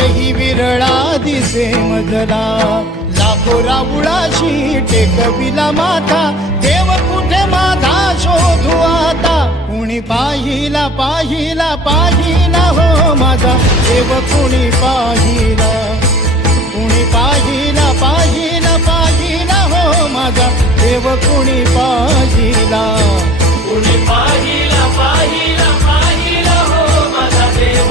ही विरळा दिसे मजला, लाखो राऊळाशी टेकविला माथा, देव कुठे माझा शोधू आता, कुणी पाहिला पाहिला पाहिला हो माझा देव कुणी